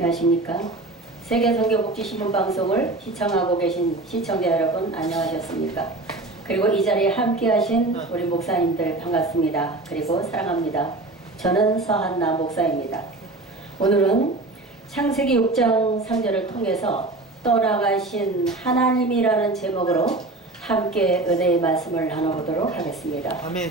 안녕하십니까. 세계선교복지신문 방송을 시청하고 계신 시청자 여러분 안녕하셨습니까. 그리고 이 자리에 함께 하신 우리 목사님들 반갑습니다. 그리고 사랑합니다. 저는 서한나 목사입니다. 오늘은 창세기 6장 3절을 통해서 떠나가신 하나님이라는 제목으로 함께 은혜의 말씀을 나눠보도록 하겠습니다. 아멘.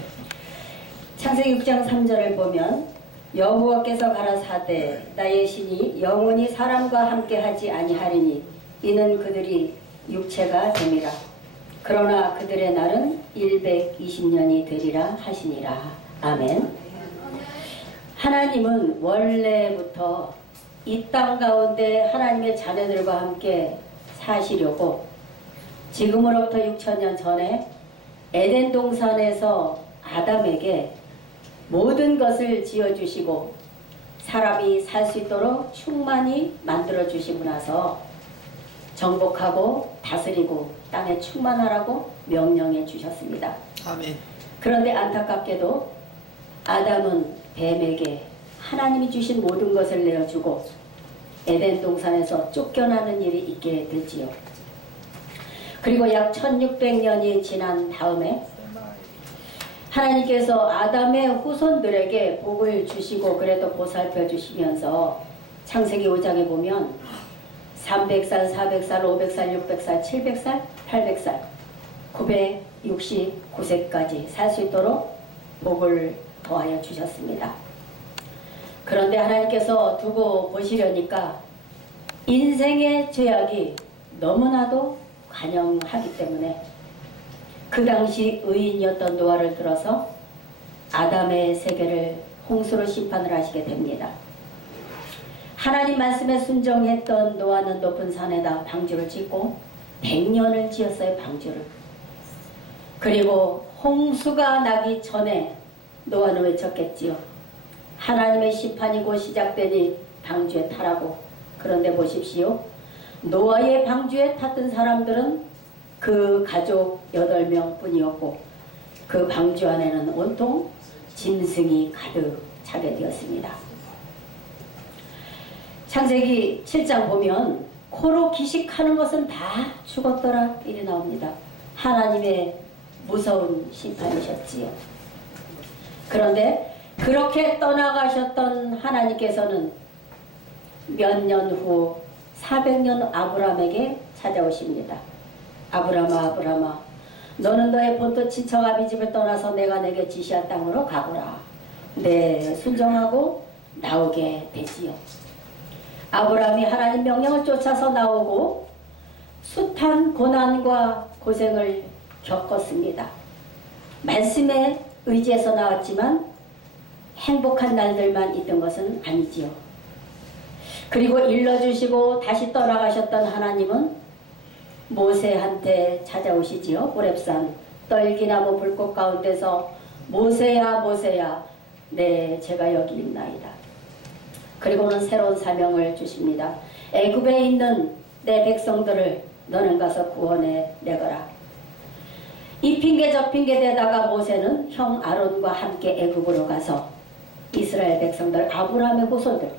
창세기 6장 3절을 보면 여호와께서 가라사대 나의 신이 영원히 사람과 함께하지 아니하리니 이는 그들이 육체가 됨이라. 그러나 그들의 날은 120년이 되리라 하시니라. 아멘. 하나님은 원래부터 이 땅 가운데 하나님의 자녀들과 함께 사시려고 지금으로부터 6천년 전에 에덴 동산에서 아담에게 모든 것을 지어주시고 사람이 살 수 있도록 충만히 만들어주시고 나서 정복하고 다스리고 땅에 충만하라고 명령해 주셨습니다. 아멘. 그런데 안타깝게도 아담은 뱀에게 하나님이 주신 모든 것을 내어주고 에덴 동산에서 쫓겨나는 일이 있게 되지요. 그리고 약 1600년이 지난 다음에 하나님께서 아담의 후손들에게 복을 주시고 그래도 보살펴 주시면서 창세기 5장에 보면 300살, 400살, 500살, 600살, 700살, 800살, 969세까지 살 수 있도록 복을 더하여 주셨습니다. 그런데 하나님께서 두고 보시려니까 인생의 죄악이 너무나도 관영하기 때문에 그 당시 의인이었던 노아를 들어서 아담의 세계를 홍수로 심판을 하시게 됩니다. 하나님 말씀에 순종했던 노아는 높은 산에다 방주를 짓고 100년을 지었어요. 방주를. 그리고 홍수가 나기 전에 노아는 외쳤겠지요. 하나님의 심판이 곧 시작되니 방주에 타라고. 그런데 보십시오. 노아의 방주에 탔던 사람들은 그 가족 8명 뿐이었고 그 방주 안에는 온통 짐승이 가득 차게 되었습니다. 창세기 7장 보면 코로 기식하는 것은 다 죽었더라 이리 나옵니다. 하나님의 무서운 심판이셨지요. 그런데 그렇게 떠나가셨던 하나님께서는 몇 년 후 400년 아브라함에게 찾아오십니다. 아브라함아 아브라함아 너는 너의 본토 친척 아비집을 떠나서 내가 내게 지시한 땅으로 가거라. 네, 순종하고 나오게 되지요. 아브라함이 하나님 명령을 쫓아서 나오고 숱한 고난과 고생을 겪었습니다. 말씀에 의지해서 나왔지만 행복한 날들만 있던 것은 아니지요. 그리고 일러주시고 다시 떠나가셨던 하나님은 모세한테 찾아오시지요. 호렙산 떨기나무 불꽃 가운데서 모세야 모세야 네 제가 여기 있나이다. 그리고는 새로운 사명을 주십니다. 애굽에 있는 내 백성들을 너는 가서 구원해 내거라. 이 핑계 저 핑계 대다가 모세는 형 아론과 함께 애굽으로 가서 이스라엘 백성들 아브라함의 후손들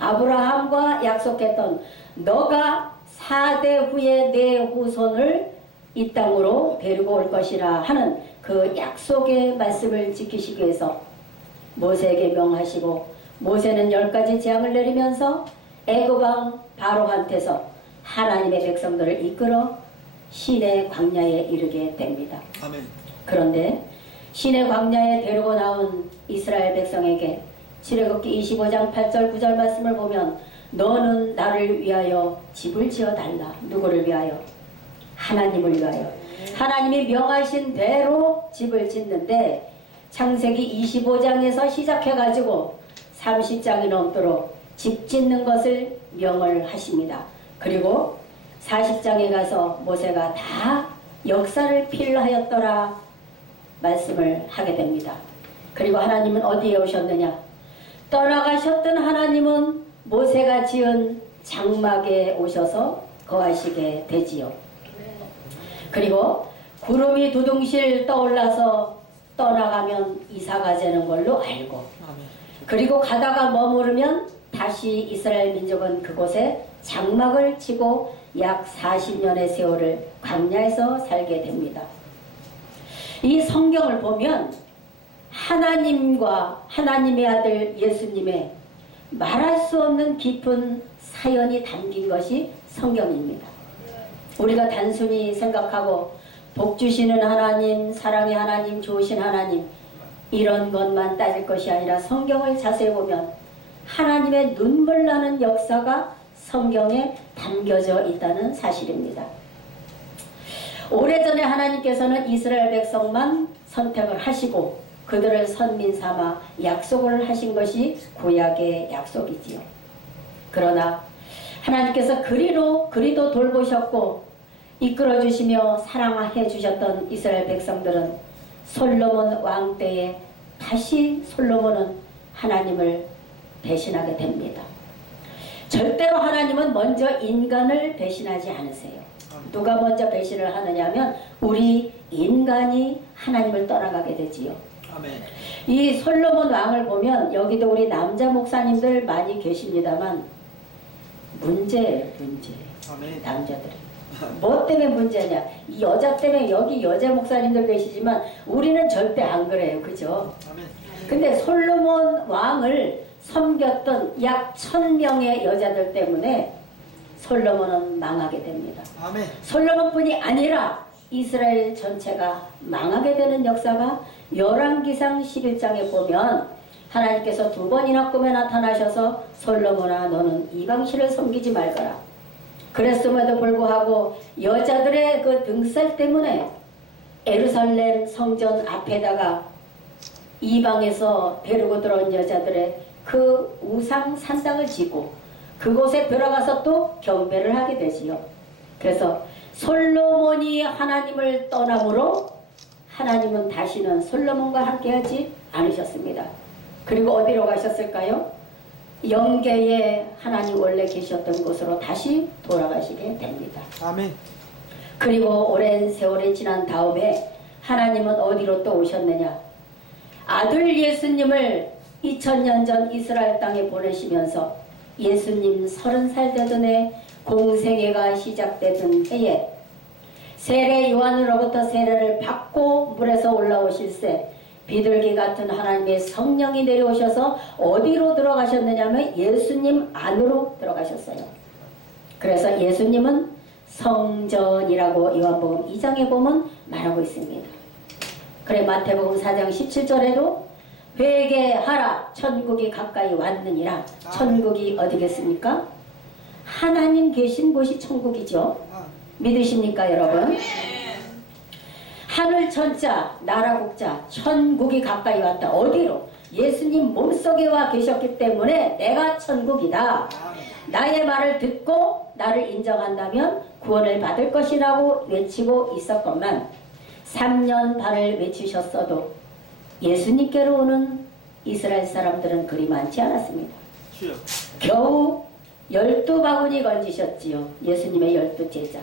아브라함과 약속했던 너가 4대 후에 내 후손을 이 땅으로 데리고 올 것이라 하는 그 약속의 말씀을 지키시기 위해서 모세에게 명하시고 모세는 10가지 재앙을 내리면서 애굽왕 바로한테서 하나님의 백성들을 이끌어 시내 광야에 이르게 됩니다. 아멘. 그런데 시내 광야에 데리고 나온 이스라엘 백성에게 출애굽기 25장 8절 9절 말씀을 보면 너는 나를 위하여 집을 지어달라. 누구를 위하여? 하나님을 위하여. 하나님이 명하신 대로 집을 짓는데 창세기 25장에서 시작해가지고 30장이 넘도록 집 짓는 것을 명을 하십니다. 그리고 40장에 가서 모세가 다 역사를 필하였더라 말씀을 하게 됩니다. 그리고 하나님은 어디에 오셨느냐? 떠나가셨던 하나님은 모세가 지은 장막에 오셔서 거하시게 되지요. 그리고 구름이 두둥실 떠올라서 떠나가면 이사가 되는 걸로 알고 그리고 가다가 머무르면 다시 이스라엘 민족은 그곳에 장막을 치고 약 40년의 세월을 광야에서 살게 됩니다. 이 성경을 보면 하나님과 하나님의 아들 예수님의 말할 수 없는 깊은 사연이 담긴 것이 성경입니다. 우리가 단순히 생각하고 복 주시는 하나님, 사랑의 하나님, 좋으신 하나님 이런 것만 따질 것이 아니라 성경을 자세히 보면 하나님의 눈물 나는 역사가 성경에 담겨져 있다는 사실입니다. 오래전에 하나님께서는 이스라엘 백성만 선택을 하시고 그들을 선민 삼아 약속을 하신 것이 구약의 약속이지요. 그러나 하나님께서 그리도 돌보셨고 이끌어 주시며 사랑해 주셨던 이스라엘 백성들은 솔로몬 왕 때에 다시 솔로몬은 하나님을 배신하게 됩니다. 절대로 하나님은 먼저 인간을 배신하지 않으세요. 누가 먼저 배신을 하느냐면 우리 인간이 하나님을 떠나가게 되지요. 아멘. 이 솔로몬 왕을 보면 여기도 우리 남자 목사님들 많이 계십니다만 문제. 아멘. 남자들이 뭐 때문에 문제냐, 이 여자 때문에. 여기 여자 목사님들 계시지만 우리는 절대 안 그래요. 그죠? 아멘. 근데 솔로몬 왕을 섬겼던 약 1000명의 여자들 때문에 솔로몬은 망하게 됩니다. 아멘. 솔로몬뿐이 아니라 이스라엘 전체가 망하게 되는 역사가 열왕기상 11장에 보면 하나님께서 2번이나 꿈에 나타나셔서 솔로몬아 너는 이방신을 섬기지 말거라. 그랬음에도 불구하고 여자들의 그 등살 때문에 예루살렘 성전 앞에다가 이방에서 데리고 들어온 여자들의 그 우상 산당을 짓고 그곳에 들어가서 또 경배를 하게 되지요. 그래서 솔로몬이 하나님을 떠남으로 하나님은 다시는 솔로몬과 함께하지 않으셨습니다. 그리고 어디로 가셨을까요? 영계에 하나님 원래 계셨던 곳으로 다시 돌아가시게 됩니다. 아멘. 그리고 오랜 세월이 지난 다음에 하나님은 어디로 또 오셨느냐? 아들 예수님을 2000년 전 이스라엘 땅에 보내시면서 예수님 30살 되던 해 공생애가 시작되던 해에 세례 요한으로부터 세례를 받고 물에서 올라오실새 비둘기 같은 하나님의 성령이 내려오셔서 어디로 들어가셨느냐면 예수님 안으로 들어가셨어요. 그래서 예수님은 성전이라고 요한복음 2장에 보면 말하고 있습니다. 그래 마태복음 4장 17절에도 회개하라 천국이 가까이 왔느니라. 천국이 어디겠습니까? 하나님 계신 곳이 천국이죠. 믿으십니까 여러분? 하늘 천자 나라 국자 천국이 가까이 왔다. 어디로? 예수님 몸속에 와 계셨기 때문에 내가 천국이다. 나의 말을 듣고 나를 인정한다면 구원을 받을 것이라고 외치고 있었건만 3년 반을 외치셨어도 예수님께로 오는 이스라엘 사람들은 그리 많지 않았습니다. 겨우 12바구니 건지셨지요. 예수님의 12제자.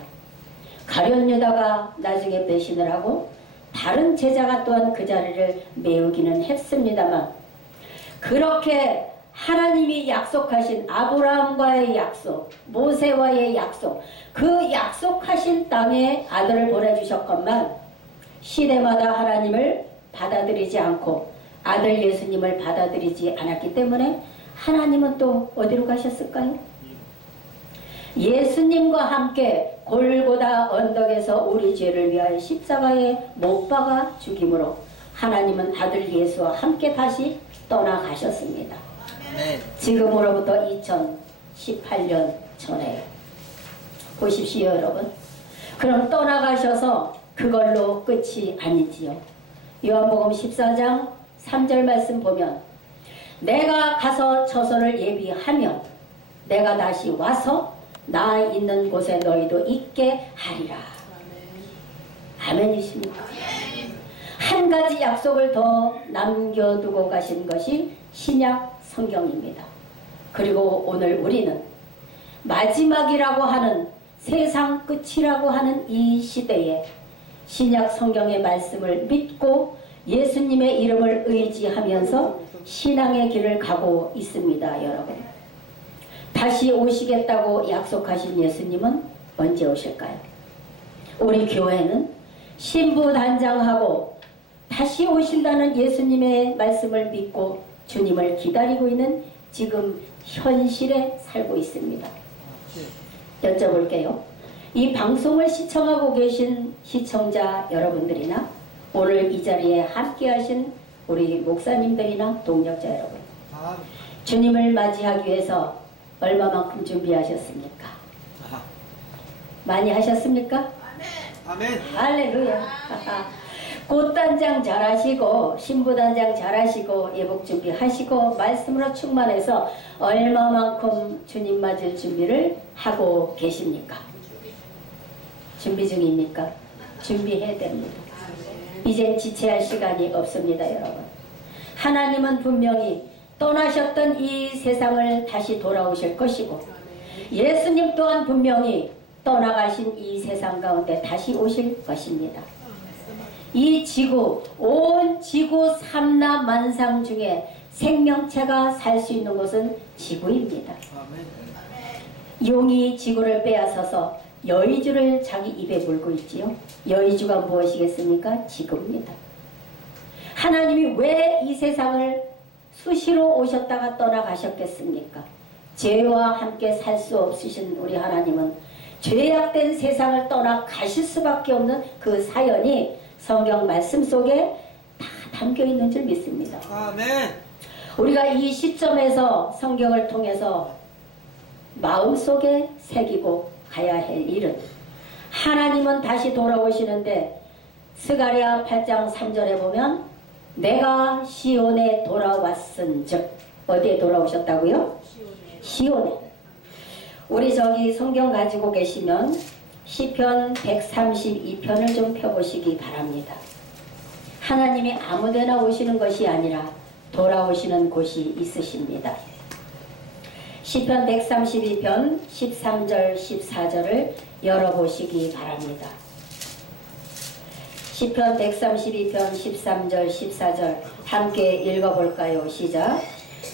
가룟 유다가 나중에 배신을 하고 다른 제자가 또한 그 자리를 메우기는 했습니다만 그렇게 하나님이 약속하신 아브라함과의 약속, 모세와의 약속, 그 약속하신 땅에 아들을 보내주셨건만 시대마다 하나님을 받아들이지 않고 아들 예수님을 받아들이지 않았기 때문에 하나님은 또 어디로 가셨을까요? 예수님과 함께 골고다 언덕에서 우리 죄를 위하여 십자가에 못 박아 죽임으로 하나님은 아들 예수와 함께 다시 떠나가셨습니다. 지금으로부터 2018년 전에 보십시오 여러분. 그럼 떠나가셔서 그걸로 끝이 아니지요. 요한복음 14장 3절 말씀 보면 내가 가서 처소를 예비하면 내가 다시 와서 나 있는 곳에 너희도 있게 하리라. 아멘이십니까? 한 가지 약속을 더 남겨두고 가신 것이 신약 성경입니다. 그리고 오늘 우리는 마지막이라고 하는 세상 끝이라고 하는 이 시대에 신약 성경의 말씀을 믿고 예수님의 이름을 의지하면서 신앙의 길을 가고 있습니다. 여러분 다시 오시겠다고 약속하신 예수님은 언제 오실까요? 우리 교회는 신부단장하고 다시 오신다는 예수님의 말씀을 믿고 주님을 기다리고 있는 지금 현실에 살고 있습니다. 여쭤볼게요. 이 방송을 시청하고 계신 시청자 여러분들이나 오늘 이 자리에 함께 하신 우리 목사님들이나 동력자 여러분, 주님을 맞이하기 위해서 얼마만큼 준비하셨습니까? 많이 하셨습니까? 아멘. 할렐루야. 꽃단장 잘하시고 신부단장 잘하시고 예복 준비하시고 말씀으로 충만해서 얼마만큼 주님 맞을 준비를 하고 계십니까? 준비 중입니까? 준비해야 됩니다. 이젠 지체할 시간이 없습니다, 여러분. 하나님은 분명히 떠나셨던 이 세상을 다시 돌아오실 것이고 예수님 또한 분명히 떠나가신 이 세상 가운데 다시 오실 것입니다. 이 지구, 온 지구 삼라만상 중에 생명체가 살 수 있는 곳은 지구입니다. 용이 지구를 빼앗아서 여의주를 자기 입에 물고 있지요. 여의주가 무엇이겠습니까? 지구입니다. 하나님이 왜 이 세상을 수시로 오셨다가 떠나가셨겠습니까? 죄와 함께 살 수 없으신 우리 하나님은 죄악된 세상을 떠나 가실 수밖에 없는 그 사연이 성경 말씀 속에 다 담겨 있는 줄 믿습니다. 아멘. 우리가 이 시점에서 성경을 통해서 마음속에 새기고 가야 할 일은 하나님은 다시 돌아오시는데 스가랴 8장 3절에 보면 내가 시온에 돌아왔은즉 어디에 돌아오셨다고요? 시온에. 우리 저기 성경 가지고 계시면 시편 132편을 좀 펴보시기 바랍니다. 하나님이 아무데나 오시는 것이 아니라 돌아오시는 곳이 있으십니다. 시편 132편 13절 14절을 열어보시기 바랍니다. 시편 132편 13절 14절 함께 읽어볼까요? 시작.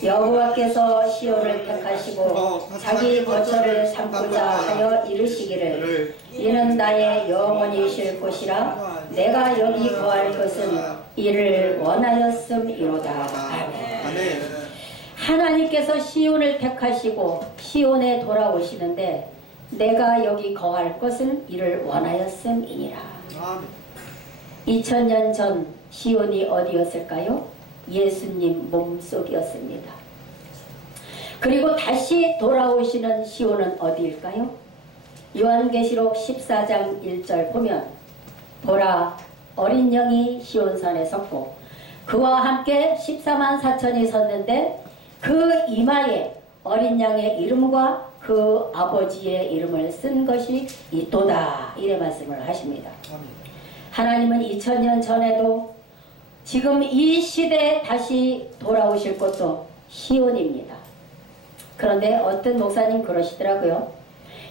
여호와께서 시온을 택하시고 자기 거처를 삼고자 하여 이르시기를 이는 나의 영원이실 곳이라 내가 여기 거할 것은 이를 원하였음이로다. 아멘. 하나님께서 시온을 택하시고 시온에 돌아오시는데 내가 여기 거할 것은 이를 원하였음이니라. 2000년 전 시온이 어디였을까요? 예수님 몸속이었습니다. 그리고 다시 돌아오시는 시온은 어디일까요? 요한계시록 14장 1절 보면 보라 어린 영이 시온산에 섰고 그와 함께 14만 4천이 섰는데 그 이마에 어린 양의 이름과 그 아버지의 이름을 쓴 것이 있도다. 이래 말씀을 하십니다. 하나님은 2000년 전에도 지금 이 시대에 다시 돌아오실 곳도 시온입니다. 그런데 어떤 목사님 그러시더라고요.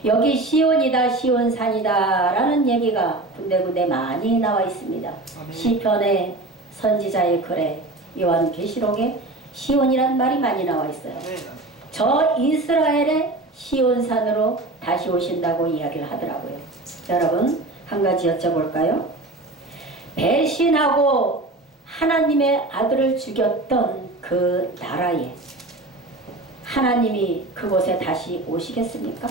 여기 시온이다 시온산이다 라는 얘기가 군데군데 많이 나와 있습니다. 시편에 선지자의 글에 요한계시록에 시온이란 말이 많이 나와 있어요. 저 이스라엘의 시온산으로 다시 오신다고 이야기를 하더라고요. 여러분 한 가지 여쭤볼까요? 배신하고 하나님의 아들을 죽였던 그 나라에 하나님이 그곳에 다시 오시겠습니까?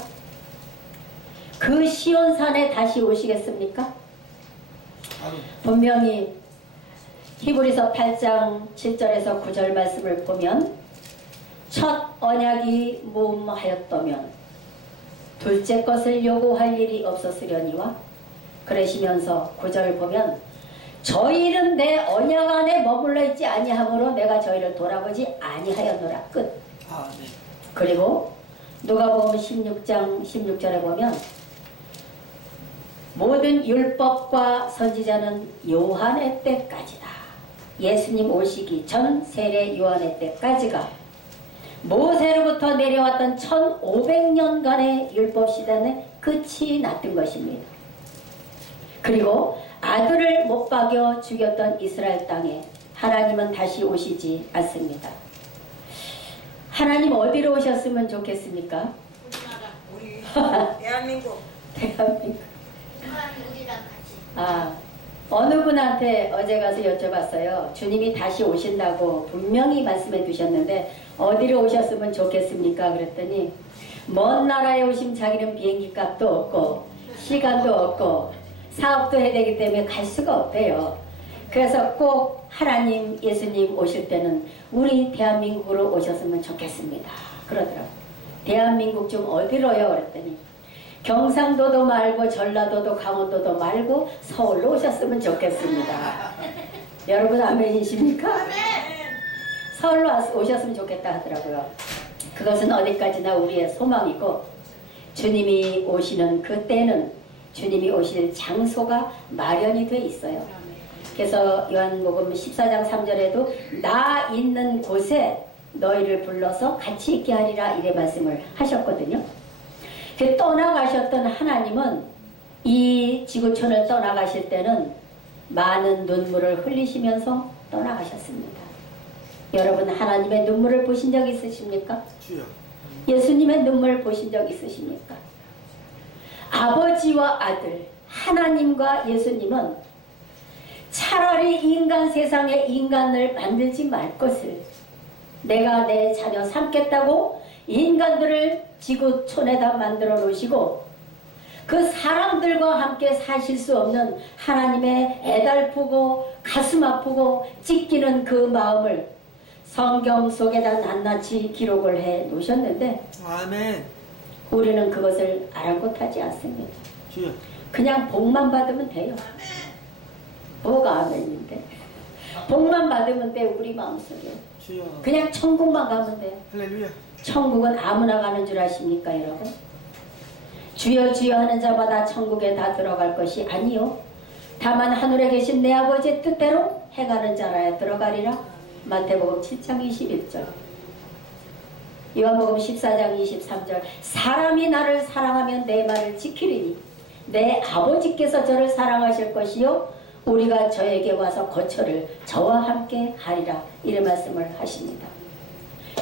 그 시온산에 다시 오시겠습니까? 분명히 히브리서 8장 7절에서 9절 말씀을 보면 첫 언약이 무음하였다면 둘째 것을 요구할 일이 없었으려니와 그러시면서 9절 보면 저희는 내 언약 안에 머물러 있지 아니하므로 내가 저희를 돌아보지 아니하였노라. 끝. 그리고 누가복음 16장 16절에 보면 모든 율법과 선지자는 요한의 때까지다. 예수님 오시기 전 세례 요한의 때까지가 모세로부터 내려왔던 1500년간의 율법 시대는 끝이 났던 것입니다. 그리고 아들을 못 박여 죽였던 이스라엘 땅에 하나님은 다시 오시지 않습니다. 하나님 어디로 오셨으면 좋겠습니까? 우리 대한민국. 대한민국. 우리랑 같이. 아, 어느 분한테 어제 가서 여쭤봤어요. 주님이 다시 오신다고 분명히 말씀해 두셨는데 어디로 오셨으면 좋겠습니까? 그랬더니 먼 나라에 오시면 자기는 비행기 값도 없고 시간도 없고 사업도 해야 되기 때문에 갈 수가 없대요. 그래서 꼭 하나님 예수님 오실 때는 우리 대한민국으로 오셨으면 좋겠습니다. 그러더라고요. 대한민국 중 어디로요? 그랬더니 경상도도 말고 전라도도 강원도도 말고 서울로 오셨으면 좋겠습니다. 여러분 아멘이십니까? 서울로 오셨으면 좋겠다 하더라고요. 그것은 어디까지나 우리의 소망이고 주님이 오시는 그 때는 주님이 오실 장소가 마련이 돼 있어요. 그래서 요한복음 14장 3절에도 나 있는 곳에 너희를 불러서 같이 있게 하리라 이래 말씀을 하셨거든요. 그 떠나가셨던 하나님은 이 지구촌을 떠나가실 때는 많은 눈물을 흘리시면서 떠나가셨습니다. 여러분 하나님의 눈물을 보신 적 있으십니까? 주여. 예수님의 눈물을 보신 적 있으십니까? 아버지와 아들 하나님과 예수님은 차라리 인간 세상에 인간을 만들지 말 것을 내가 내 자녀 삼겠다고 인간들을 지구촌에다 만들어 놓으시고 그 사람들과 함께 사실 수 없는 하나님의 애달프고 가슴 아프고 찢기는 그 마음을 성경 속에다 낱낱이 기록을 해 놓으셨는데 아멘. 우리는 그것을 아랑곳하지 않습니다. 주여. 그냥 복만 받으면 돼요. 뭐가 아멘인데? 복만 받으면 돼 우리 마음속에. 주여. 그냥 천국만 가면 돼. 할렐루야. 천국은 아무나 가는 줄 아십니까 여러분? 주여 주여 하는 자마다 천국에 다 들어갈 것이 아니요 다만 하늘에 계신 내 아버지의 뜻대로 행하는 자라야 들어가리라. 마태복음 7장 21절 요한복음 14장 23절 사람이 나를 사랑하면 내 말을 지키리니 내 아버지께서 저를 사랑하실 것이요 우리가 저에게 와서 거처를 저와 함께 하리라 이런 말씀을 하십니다.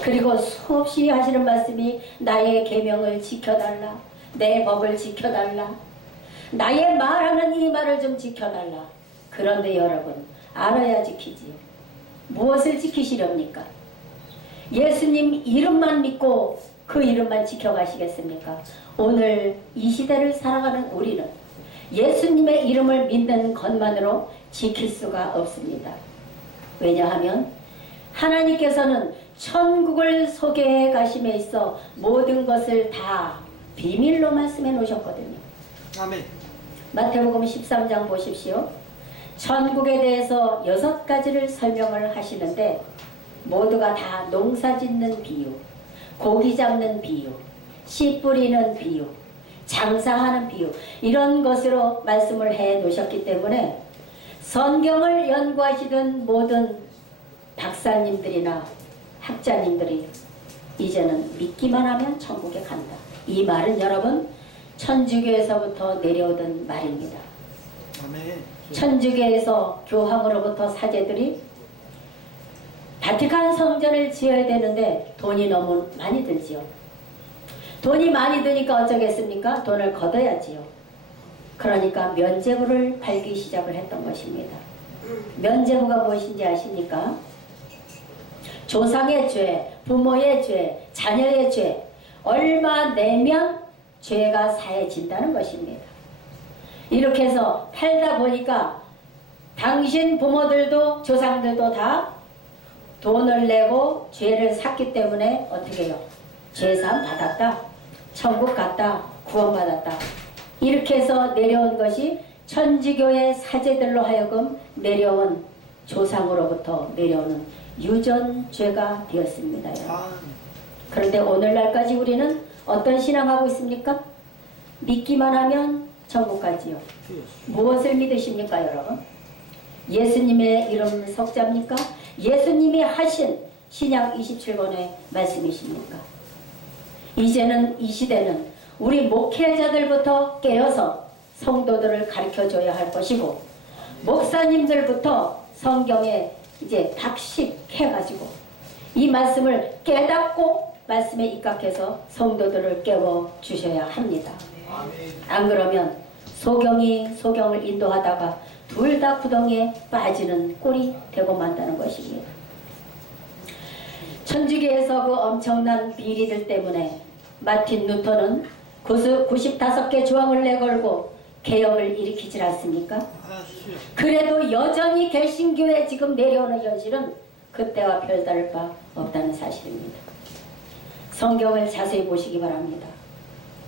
그리고 수없이 하시는 말씀이 나의 계명을 지켜달라 내 법을 지켜달라 나의 말하는 이 말을 좀 지켜달라. 그런데 여러분 알아야 지키지요. 무엇을 지키시렵니까? 예수님 이름만 믿고 그 이름만 지켜가시겠습니까? 오늘 이 시대를 살아가는 우리는 예수님의 이름을 믿는 것만으로 지킬 수가 없습니다. 왜냐하면 하나님께서는 천국을 소개해 가심에 있어 모든 것을 다 비밀로 말씀해 놓으셨거든요. 아멘. 마태복음 13장 보십시오. 천국에 대해서 6가지를 설명을 하시는데 모두가 다 농사 짓는 비유, 고기 잡는 비유, 씨 뿌리는 비유, 장사하는 비유 이런 것으로 말씀을 해 놓으셨기 때문에 성경을 연구하시던 모든 박사님들이나 학자님들이 이제는 믿기만 하면 천국에 간다. 이 말은 여러분 천주교에서부터 내려오던 말입니다. 아멘. 천주교에서 교황으로부터 사제들이 바티칸 성전을 지어야 되는데 돈이 너무 많이 들지요. 돈이 많이 드니까 어쩌겠습니까? 돈을 걷어야지요. 그러니까 면죄부를 팔기 시작을 했던 것입니다. 면죄부가 무엇인지 아십니까? 조상의 죄, 부모의 죄, 자녀의 죄 얼마 내면 죄가 사해진다는 것입니다. 이렇게 해서 팔다 보니까 당신 부모들도 조상들도 다 돈을 내고 죄를 샀기 때문에 어떻게 해요? 죄사함 받았다. 천국 갔다. 구원받았다. 이렇게 해서 내려온 것이 천주교의 사제들로 하여금 내려온 조상으로부터 내려오는 유전죄가 되었습니다. 그런데 오늘날까지 우리는 어떤 신앙하고 있습니까? 믿기만 하면 천국 가지요. 무엇을 믿으십니까 여러분? 예수님의 이름 석자입니까? 예수님이 하신 신약 27권의 말씀이십니까? 이제는 이 시대는 우리 목회자들부터 깨어서 성도들을 가르쳐줘야 할 것이고 목사님들부터 성경에 이제 박식해가지고 이 말씀을 깨닫고 말씀에 입각해서 성도들을 깨워 주셔야 합니다. 안 그러면 소경을 인도하다가 둘 다 구덩이에 빠지는 꼴이 되고 만다는 것입니다. 천주교에서 그 엄청난 비리들 때문에 마틴 루터는 95개 조항을 내걸고 개혁을 일으키질 않습니까? 아시오. 그래도 여전히 개신교에 지금 내려오는 현실은 그때와 별다를 바 없다는 사실입니다. 성경을 자세히 보시기 바랍니다.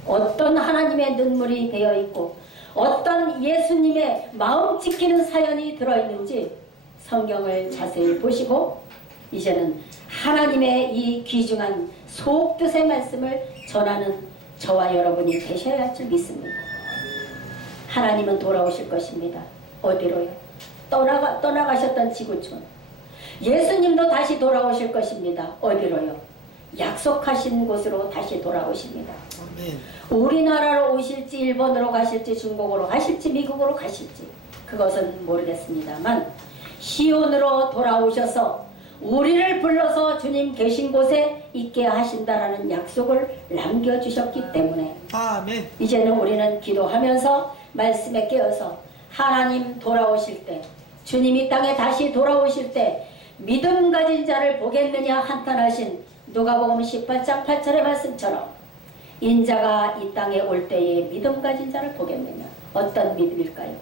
어떤 하나님의 눈물이 배어 있고 어떤 예수님의 마음 지키는 사연이 들어있는지 성경을 자세히 보시고 이제는 하나님의 이 귀중한 속뜻의 말씀을 전하는 저와 여러분이 되셔야 할 줄 믿습니다. 하나님은 돌아오실 것입니다. 어디로요? 떠나가셨던 지구촌. 예수님도 다시 돌아오실 것입니다. 어디로요? 약속하신 곳으로 다시 돌아오십니다. 아멘. 우리나라로 오실지 일본으로 가실지 중국으로 가실지 미국으로 가실지 그것은 모르겠습니다만 시온으로 돌아오셔서 우리를 불러서 주님 계신 곳에 있게 하신다라는 약속을 남겨주셨기 때문에 아멘. 이제는 우리는 기도하면서 말씀에 깨어서 하나님 돌아오실 때 주님 이 땅에 다시 돌아오실 때 믿음 가진 자를 보겠느냐 한탄하신 누가복음 18장 8절의 말씀처럼 인자가 이 땅에 올 때에 믿음 가진 자를 보겠느냐. 어떤 믿음일까요?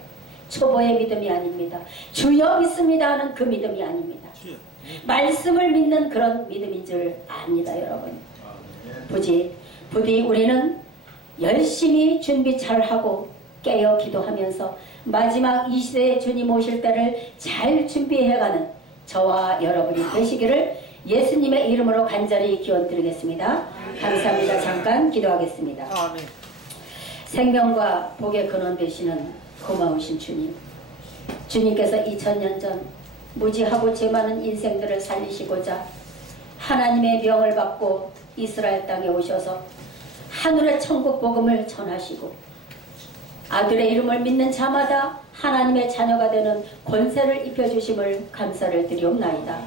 초보의 믿음이 아닙니다. 주여 믿습니다 하는 그 믿음이 아닙니다. 주여. 말씀을 믿는 그런 믿음인 줄 압니다, 여러분. 부디 우리는 열심히 준비 잘하고 깨어 기도하면서 마지막 이 시대에 주님 오실 때를 잘 준비해가는 저와 여러분이 되시기를 예수님의 이름으로 간절히 기원드리겠습니다. 감사합니다. 잠깐 기도하겠습니다. 아멘. 생명과 복의 근원 되시는 고마우신 주님, 주님께서 2000년 전 무지하고 죄 많은 인생들을 살리시고자 하나님의 명을 받고 이스라엘 땅에 오셔서 하늘의 천국 복음을 전하시고 아들의 이름을 믿는 자마다 하나님의 자녀가 되는 권세를 입혀주심을 감사를 드리옵나이다.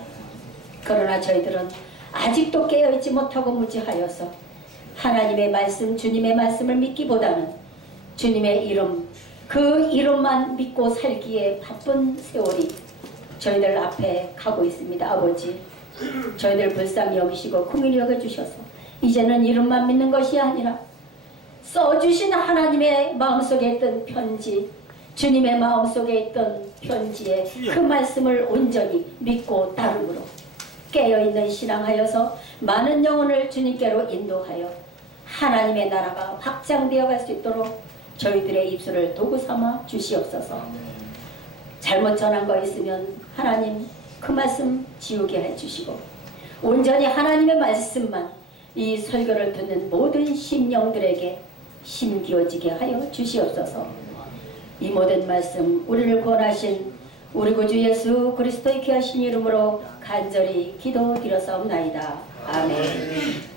그러나 저희들은 아직도 깨어있지 못하고 무지하여서 하나님의 말씀, 주님의 말씀을 믿기보다는 주님의 이름, 그 이름만 믿고 살기에 바쁜 세월이 저희들 앞에 가고 있습니다. 아버지, 저희들 불쌍히 여기시고 긍휼히 여겨주셔서 이제는 이름만 믿는 것이 아니라 써주신 하나님의 마음속에 있던 편지, 주님의 마음속에 있던 편지에 그 말씀을 온전히 믿고 따름으로 깨어있는 신앙하여서 많은 영혼을 주님께로 인도하여 하나님의 나라가 확장되어 갈 수 있도록 저희들의 입술을 도구 삼아 주시옵소서. 잘못 전한 거 있으면 하나님 그 말씀 지우게 해주시고 온전히 하나님의 말씀만 이 설교를 듣는 모든 심령들에게 심기어지게 하여 주시옵소서. 이 모든 말씀 우리를 구원하신 우리 구주 예수 그리스도의 귀하신 이름으로 간절히 기도드렸사옵나이다. 아멘. 아멘.